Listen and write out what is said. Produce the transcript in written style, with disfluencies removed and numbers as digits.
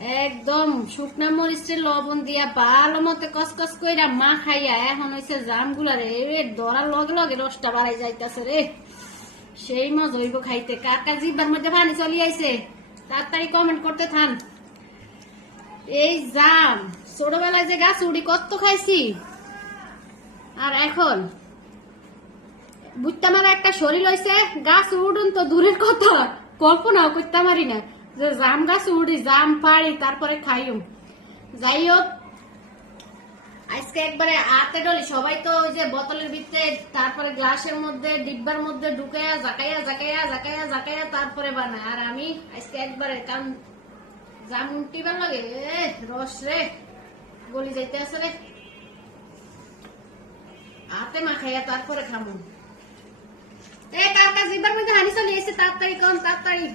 একদম শুকনা মরিচের লবণ দিয়া ভালো মতো কসকস কইরা মা খাইয়া এখন হইছে জামগুলা রে ধরার লগে লগে রসটা বাড়াই যাইতাছে রে। সেই মজা হইব খাইতে। কার কার জিব্বার মধ্যে পানি চলি আইছে তাড়াতাড়ি কমেন্ট করতে থান। এই জাম ছোটবেলায় যে গাছ উড়ি কত খাইছি, আর এখন বুঝতে আমার একটা শরীর হয়েছে গাছ উড়ুন তো দূরের কথা, কল্পনাও করতে পারি না যে জাম গাছ উড়ি জাম পাড়ি তারপরে খাইম। যাই হোক আজকে একবারে হাতে ডলি সবাই তো ওই যে বোতলের ভিতরে তারপরে গ্লাসের মধ্যে ডিব্বার মধ্যে ঢুকাইয়া জাকাইয়া জাকাইয়া জাকাইয়া জাকাইয়া তারপরে বানায়, আর আমি আজকে একবারে কারণ জামুন টিবার লাগে রস রে গলি যাইতে আছে রে, হাতে মাখাইয়া তারপরে খামু। কার কার জিব্বার মধ্যে হানি চলে এসে তাড়াতাড়ি কম তাড়াতাড়ি।